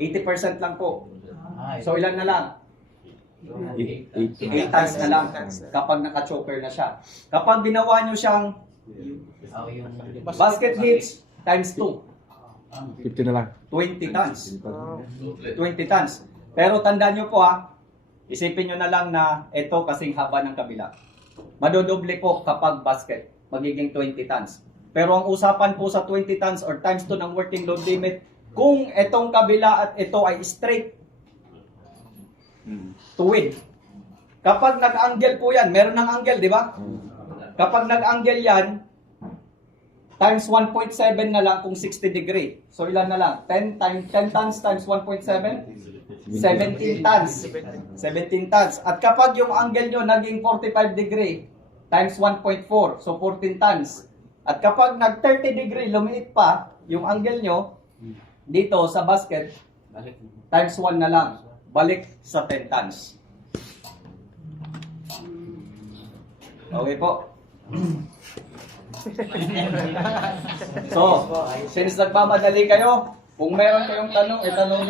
80% lang po. So ilan na lang? 8 8 tons na lang kapag naka-choker na siya. Kapag ginawa nyo siyang basket hitch times 2, 50 na lang. 20 tons. 20 tons. Pero tandaan nyo po isipin nyo na lang na ito kasing haba ng kabila. Madodoble po kapag basket, magiging 20 tons. Pero ang usapan po sa 20 tons or times 2 ng working load limit, kung itong kabila at ito ay straight, tuwid. Kapag nag-angle po yan, meron ng angle, di ba? Kapag nag-angle yan, times 1.7 na lang kung 60 degree. So ilan na lang? 10 tons times 1.7? 17 tons. 17 tons. At kapag yung angle nyo naging 45 degree, times 1.4, so 14 tons. At kapag nag 30 degree, lumiit pa yung angle nyo, dito sa basket, times 1 na lang. Balik sa 10 tons. Okay po. So, since nagmamadali kayo, kung meron kayong tanong, itanong nyo.